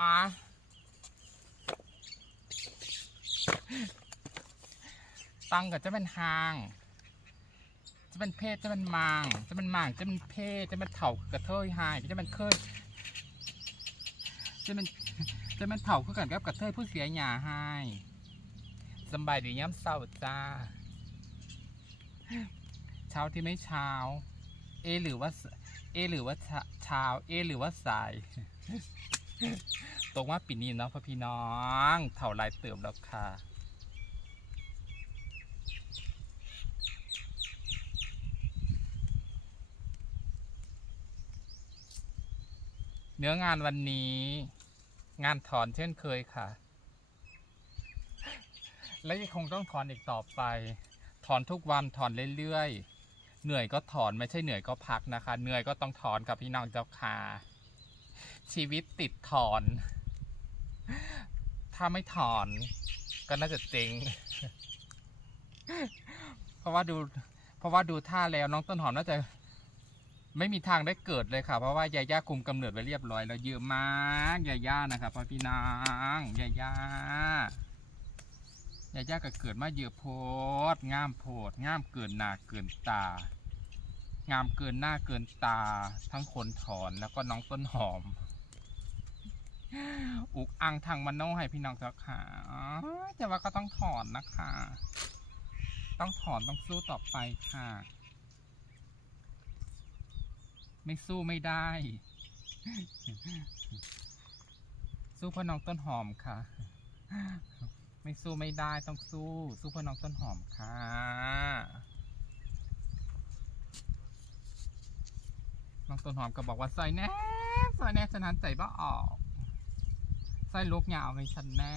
อะตังกับจะเป็นหาง จะเป็นเพศจะเป็นมาง จะเป็นมาง จะเป็นเพศจะเป็นเถ่ากระเทยหายจะเป็นเคยจะเป็นจะเป็นเถ่าคือกันกับกระเทยผู้เสียหยาให้สบายดีย้ำเศร้าจ้า เช้าที่ไม่เช้า เอหรือว่า เอหรือว่าเช้า เอหรือว่าสาย ตรงว่าปีนี้เนาะพ่อพี่น้องเท่าไรเติมแล้วค่ะเนื้องานวันนี้ งานถอนเช่นเคยค่ะ และยังคงต้องถอนอีกต่อไป ถอนทุกวันถอนเรื่อยๆ เหนื่อยก็ถอนไม่ใช่เหนื่อยก็พักนะคะ เหนื่อยก็ต้องถอนกับพี่น้องเจ้าค่ะ ชีวิตติดถอน ถ้าไม่ถอน ก็น่าจะเจ๊งเพราะว่าดู เพราะว่าดูท่าแล้วน้องต้นหอมน่าจะไม่มีทางได้เกิดเลยค่ะ เพราะว่ายาย่าคุมกำเนิดไว้เรียบร้อยแล้วเยอะมากยาย่านะครับพ่อพี่นางยาย่ายาย่าก็เกิดมาเยอะโพดงามโพดงามเกินหน้าเกินตา งามเกินหน้าเกินตา ทั้งคนถอนแล้วก็น้องต้นหอม อุกอังทางมโนให้พี่น้องเจ้าขาแต่ว่าก็ต้องถอนนะคะ ต้องถอนต้องสู้ต่อไปค่ะ ไม่สู้ไม่ได้ สู้พ่อน้องต้นหอมค่ะ ไม่สู้ไม่ได้ต้องสู้ สู้พ่อน้องต้นหอมค่ะน้องต้นหอมก็บอกว่าใส่แน่ใส่แน่ฉะนั้นใจบ้าออก ใส่ลูกยาวให้ฉันนะ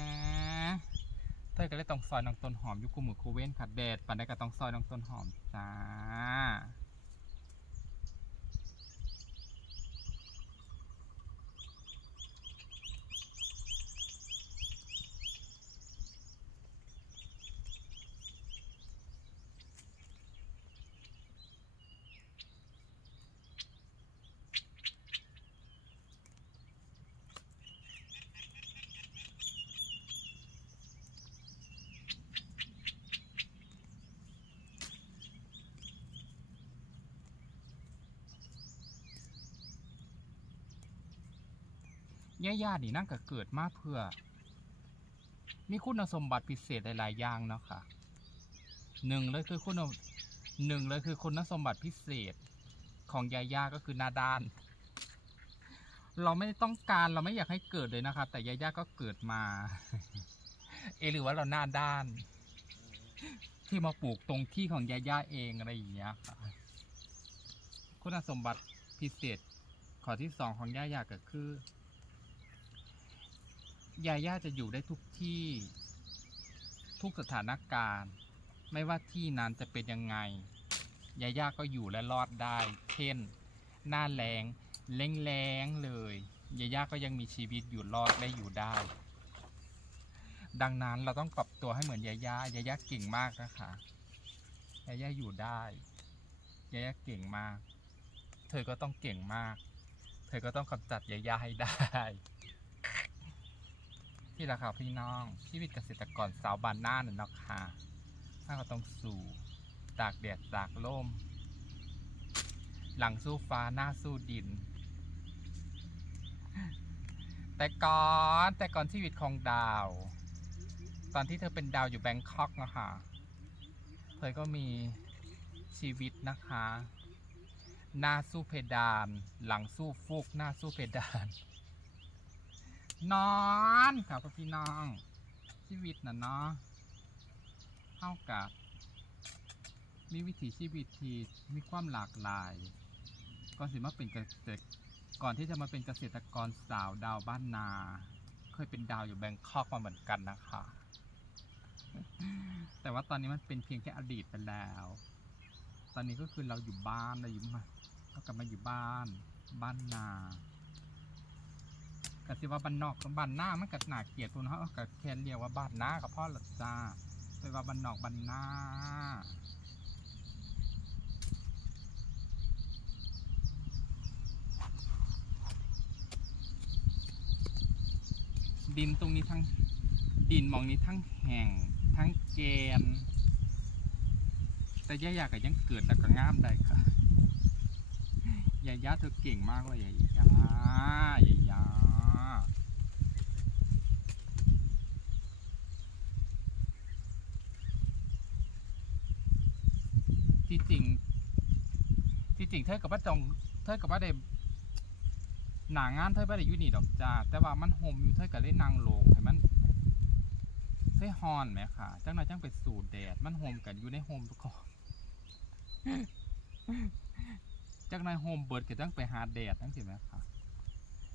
เธอก็เลยต้องซอยน้องต้นหอมอยุคุมือคูเว้นค่ะแดดปันได้ก็ต้องซอยน้องต้นหอมจ้า ย่าย่านี่นั่งก็เกิดมาเพื่อ มีคุณสมบัติพิเศษหลายๆอย่างเนาะค่ะหนึ่งเลยคือคุณหนึ่งเลยคือคุณสมบัติพิเศษของยาย่าก็คือหน้าด้าน เราไม่ต้องการเราไม่อยากให้เกิดเลยนะคะ แต่ยาย่าก็เกิดมา เอหรือว่าเราหน้าด้าน ที่มาปลูกตรงที่ของยาย่าเองอะไรอย่างเงี้ยค่ะคุณสมบัติพิเศษ ข้อที่สองของย่าย่าก็คือ ยาย่าจะอยู่ได้ทุกที่ ทุกสถานการณ์ ไม่ว่าที่นั้นจะเป็นยังไง ยาย่าก็อยู่และรอดได้ เช่น หน้าแรงแรงแรงเลยยาย่าก็ยังมีชีวิตอยู่รอดและอยู่ได้ ดังนั้นเราต้องปรับตัวให้เหมือนยาย่ายาย่าเก่งมากนะคะยาย่าอยู่ได้ยาย่าเก่งมาก เธอก็ต้องเก่งมาก เธอก็ต้องกำจัดยาย่าให้ได้ ที่ราคาพี่น้องชีวิตเกษตรกรสาวบ้านหน้าหนึ่งนาะค่ะถ้าก็ต้องสู่ตากแดดตากลม หลังสู้ฟ้าหน้าสู้ดิน แต่ก่อนแต่ก่อนชีวิตของดาว ตอนที่เธอเป็นดาวอยู่แบงคอกนะคะเธอก็มีชีวิตนะคะ หน้าสู้เพดาน หลังสู้ฟูก หน้าสู้เพดาน นอนครับพี่น้อง ชีวิตน่ะเนาะเท่ากับ มีวิถีชีวิตที่มีความหลากหลาย ก่อนสิมาเป็นเกษตรก่อนที่จะมาเป็นเกษตรกรสาวดาวบ้านนา เคยเป็นดาวอยู่แบงคอกมาเหมือนกันนะคะ แต่ว่าตอนนี้มันเป็นเพียงแค่อดีตไปแล้ว ตอนนี้ก็คือเราอยู่บ้านเราอยู่มาเรากลับมาอยู่บ้าน บ้านนา ก็สิว่าบ้านนอกกับบ้านหน้ามันก็น่าเกลียดตัวเนาะก็แค่เรียกว่าบ้านหน้ากับพ่อหลักจ้าไปว่าบ้านนอกบ้านหน้าดินตรงนี้ทั้งดินมองนี้ทั้งแห้งทั้งแกนแต่ยาอยากก็ยังเกิดแล้วก็งามได้ค่ะยาย่าเธอเก่งมากเลยยายายายายา ที่จริง ที่จริงเธอกับว่าจงเธอกับว่าได้หนางานเธอไม่ได้อยู่นี่ดอกจ้าแต่ว่ามันโฮมอยู่เธอก็เลยนางโลงให้มันเธอฮอนไหมค่ะจังหน่อยจังไปสูดแดด มันโฮมกันอยู่ในโฮมทุกคนจังหน่อยโฮมเบิร์ดก็จังไปหาแดดทั้งสิไหมค่ะ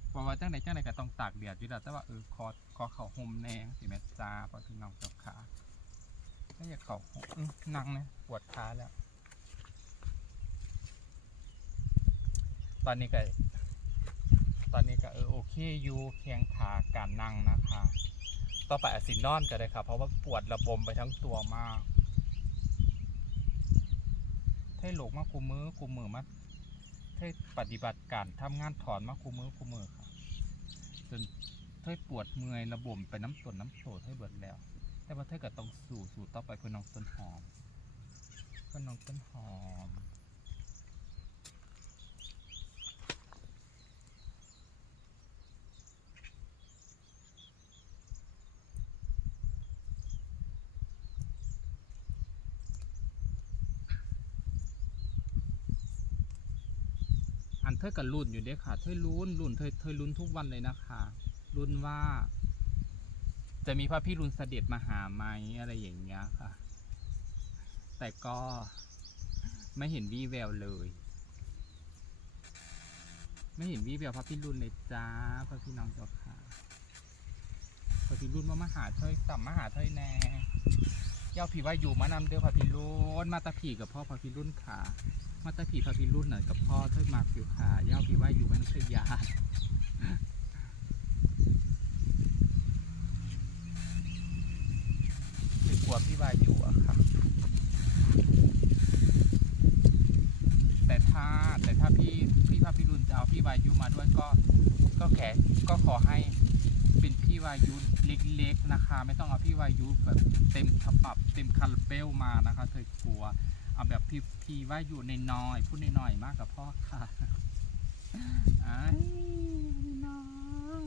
เพราะว่าจังไหนจังไหนก็ต้องตากแดดอยู่แล้วแต่ว่าเออขอขอเข่าโฮมแนงสิแม่จ้าเพอถึงน้องเจ้าขาถ้าอยากเข่าโฮมอื้อนั่งนะปวดขาแล้ว ตอนนี้ก็ ตอนนี้ก็เออโอเคอยู่เคียงขาการนั่งนะคะ ต่อไปอาจสินอนก็ได้ครับเพราะว่าปวดระบมไปทั้งตัวมากเท่หลกมากคูมือคูมือมาเท่ปฏิบัติการทำงานถอนมาคูมือคูมือค่ะจนเท่ปวดเมื่อยระบมไปน้ำตนน้ำโตเท่เบิดแล้ว แต่ว่าเท่ก็ต้องสู่สู่ต่อไปเพื่อน้องต้นหอมเพื่อน้องต้นหอม อันเธอกับรุ่นอยู่เด้ค่ะ เธอรุ่นรุ่นเธอเธอรุ่นทุกวันเลยนะคะรุ่นว่า จะมีพระพี่รุนเสด็จมาหาไหมอะไรอย่างเงี้ยค่ะ แต่ก็ไม่เห็นวี่แววเลย ไม่เห็นวี่แววพระพี่รุนเลยจ้าพระพี่น้องเจ้าค่ะพระพี่รุนมามาหาเธอสัมมาหาเธอแน่เย้าผีว่าอยู่มานำเด้อพระพี่รุนมาตาผีกับพ่อพระพี่รุนค่ะ มาตาผีพระพี่รุ่นหน่อยกับพ่อเธอมากอยู่ค่ะย้าผีว่าอยู่มันเคยยาคือกลัวพี่วาอยู่อะค่ะ แต่ถ้าแต่ถ้าพี่พี่พระพี่รุ่นจะเอาพี่วายุมาด้วยก็ก็แขก็ขอให้เป็นพี่วายุเล็กๆนะคะ ไม่ต้องเอาพี่วายุแบบเต็มฉบับเต็มคาราเบลมานะคะเธอกลัว เอาแบบพี่พี่วายุในน้อยพูดในน้อยมากกับพ่อค่ะไอ้น้อง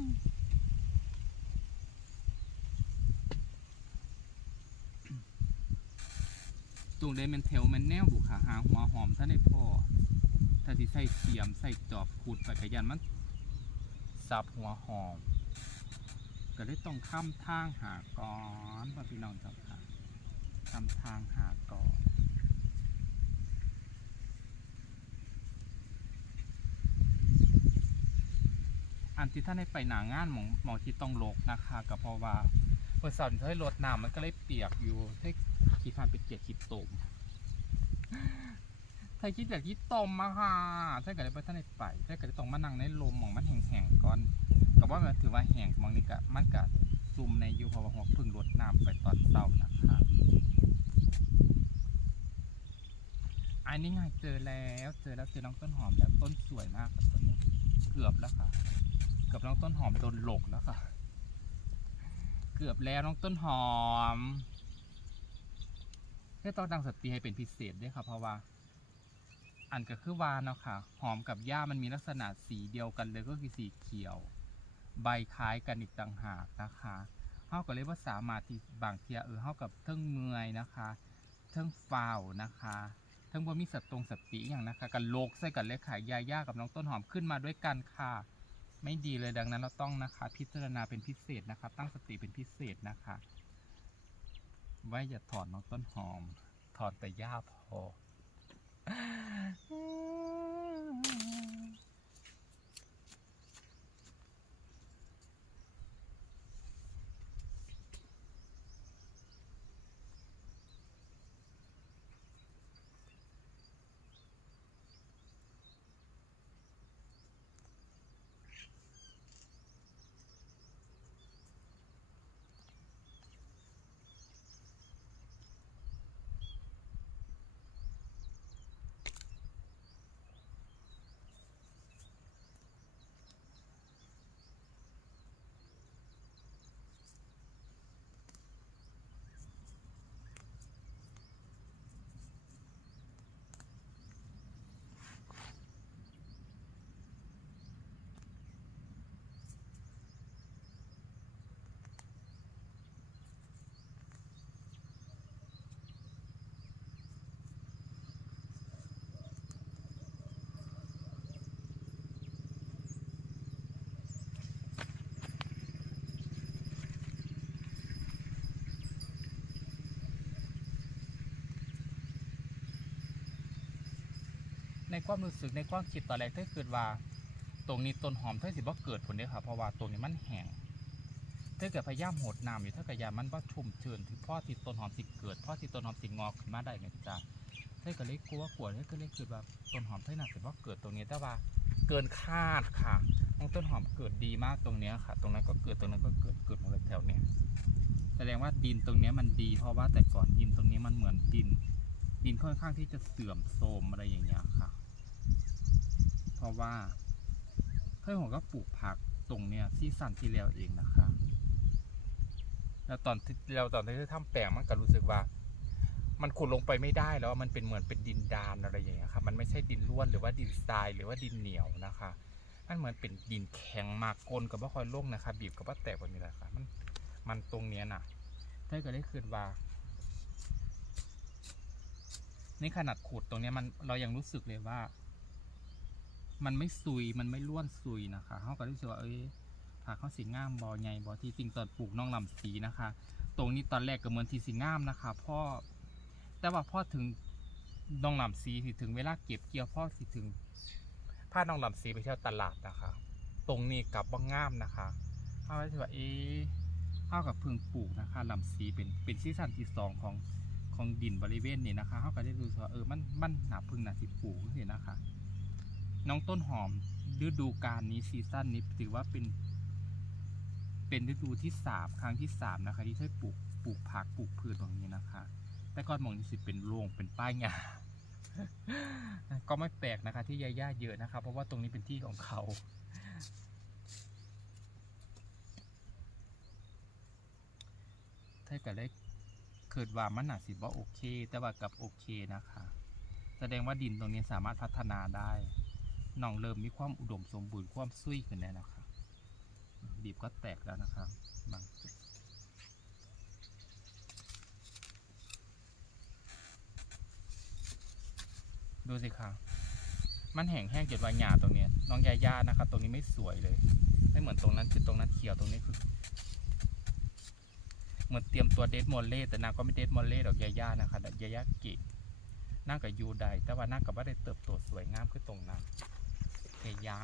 ตุงเลยมันเทลมันแนวบุขาหาหัวหอมท่านในพ่อถ้าที่ใส่เสียมใส่จอบขูดไปกระยันมันสับหัวหอมก็เลยต้องข้ามทางหาก่อนพ่อพี่น้องจ้าค่ะข้ามทางหาก่อน อันที่ท่านได้ไปหนางานหมองหมองที่ต้องโลกนะคะก็เพราะว่าเพื่อสั่นให้รถน้ำมันก็เลยเปียกอยู่ที่ขี้ฟันเป็นเกียกขี้ตมถ้าคิดแบบที่ตมมาค่ะถ้าเกิดไปท่านในไปถ้าเกิดต้องมานั่งในลมหมองมันแห้งๆก่อนก็ว่ามันถือว่าแห้งมองนี่กะมันกะซุ่มในอยู่เพราะว่าหัวพึ่งรดน้ำไปตอนเช้านะคะอันนี้ไงเจอแล้ว เจอแล้วเจอน้องต้นหอมแล้วต้นสวยมากต้นนี้เกือบแล้วค่ะ เกือบน้องต้นหอมโดนหลกแล้วค่ะ เกือบแล้วน้องต้นหอมแค่ต้องดังสติให้เป็นพิเศษด้วยค่ะ เพราะว่า อันก็คือว่าเนาะค่ะ หอมกับหญ้ามันมีลักษณะสีเดียวกันเลยก็คือสีเขียว ใบคล้ายกันอีกต่างหากนะคะเฮาก็เลยว่าสามารถที่บางเทียเออเฮากับเทิงเมื่อยนะคะเทิงฟาวนะคะเทิงบ่มีสตรงสติอย่างนะคะ กันโลกใส่กันเลยค่ะยาย่ากับน้องต้นหอมขึ้นมาด้วยกันค่ะ ไม่ดีเลยดังนั้นเราต้องนะคะ พิจารณาเป็นพิเศษนะคะ ตั้งสติเป็นพิเศษนะคะไว้อย่าถอนน้องต้นหอม ถอนแต่หญ้าพอ ในความรู้สึกในความคิดตอนแรกเธอคิดว่า ตรงนี้ต้นหอมเธอสิบ่เกิดผลเด้อค่ะเพราะว่าตรงนี้มันแห้งเธอเกิดพยายามโหดน้ำอยู่เธอก็ยามันบ่าชุ่มชื้นที่พ่อที่ต้นหอมสิเกิดพ่อที่ต้นหอมสิงอกขึ้นมาได้ไงจ้าเธอก็เลยกลัวกลัวเธอก็เลยคิดว่าต้นหอมเธอน่าสิบ่เกิดตรงนี้แต่ว่าเกินคาดค่ะน้องต้นหอมเกิดดีมากตรงเนี้ยค่ะ ตรงนั้นก็เกิดตรงนั้นก็เกิดเกิดหมดเลยแถวเนี้ยแสดงว่าดินตรงเนี้ยมันดีเพราะว่าแต่ก่อนดินตรงนี้มันเหมือนดิน ดินค่อนข้างที่จะเสื่อมโทรมอะไรอย่างเงี้ยค่ะ เพราะว่าเพื่อนผมก็ปลูกผักตรงเนี้ยที่สันที่แล้วเองนะคะ แล้วตอนที่เราตอนที่ทำแปลงมันก็รู้สึกว่า มันขุดลงไปไม่ได้แล้วมันเป็นเหมือนเป็นดินดานอะไรอย่างเงี้ยครับมันไม่ใช่ดินร่วนหรือว่าดินทรายหรือว่าดินเหนียวนะคะมันเหมือนเป็นดินแข็งมากกลนกับว่าคอยลงนะคะ บีบกับว่าแตกกว่านี้แหละค่ะ มันมันตรงเนี้ยน่ะถ้าเกิดได้คืนว่า นี่ขนาดขุดตรงนี้มันเรายังรู้สึกเลยว่า มันไม่ซุยมันไม่ร่วนซุยนะคะเขาก็รู้สึกว่าเอ้ยผักเขาสีงามบอใหญ่บอที่จริงตอนปลูกน้องลำสีนะคะ ตรงนี้ตอนแรกก็เหมือนที่สีงามนะคะพ่อแต่ว่าพ่อถึงน้องลำสีถึงเวลาเก็บเกี่ยวพ่อสิถึงพาน้องลำสีไปเที่ยวตลาดนะคะ ตรงนี้กลับว่างามนะคะเขาก็รู้สึกว่าเอ๊ะเข้ากับเพึ่งปลูกนะคะลำสีเป็นเป็นซีซั่นที่สองของ ของดินบริเวณนี้นะคะเขาก็ได้รู้สึกว่าเออมันมันหนาพึ่งหนาสิปลูกเห็นนะคะ น้องต้นหอมฤดูกาลนี้ซีซั่นนี้ถือว่าเป็น เป็นฤดูที่สามครั้งที่สามนะคะ ที่ได้ปลูกปลูกผักปลูกพืชตรงนี้นะคะ แต่ก่อนมองนี้สิเป็นโรงเป็นป้ายงาก็ไม่แปลกนะคะ ที่ยาย่าเยอะนะคะ เพราะว่าตรงนี้เป็นที่ของเขาถ้าเกิดได้ กิดว่ามันอาจสิบ่โอเค แต่ว่ากับโอเคนะคะ แสดงว่าดินตรงนี้สามารถพัฒนาได้น้องเริ่มมีความอุดมสมบูรณ์ความซุยขึ้นแล้วนะคะบีบก็แตกแล้วนะคะบางจุดดูสิคะมันแห้งแห้งจนว่าหญ้าตรงนี้น้องยาย่านะคะ ตรงนี้ไม่สวยเลย ไม่เหมือนตรงนั้นคือตรงนั้นเขียวตรงนี้คือ เหมือนเตรียมตัวเดทมอลเล่แต่นางก็ไม่เดทมอลเล่ดอกยาย่านะคะแต่ยาย่าเก่งนางกับยูไดแต่ว่านางกับว่าได้เติบโตสวยงามขึ้นตรงนั้นเฮียา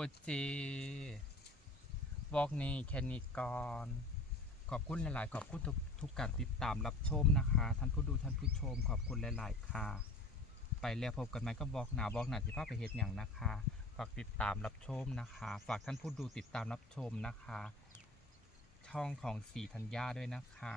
โอเจวอกนี้แค่นี้ก่อนขอบคุณหลาย ๆ ขอบคุณทุกทุกการติดตามรับชมนะคะ ท่านผู้ดูท่านผู้ชม ขอบคุณหลาย ๆ ค่ะ ไปแล้วพบกันไหมก็บอกหนาบอกหนาที่ภาพไปเฮ็ดอย่างนะคะ ฝากติดตามรับชมนะคะ ฝากท่านผู้ดูติดตามรับชมนะคะ ช่องของสีธัญญาด้วยนะคะ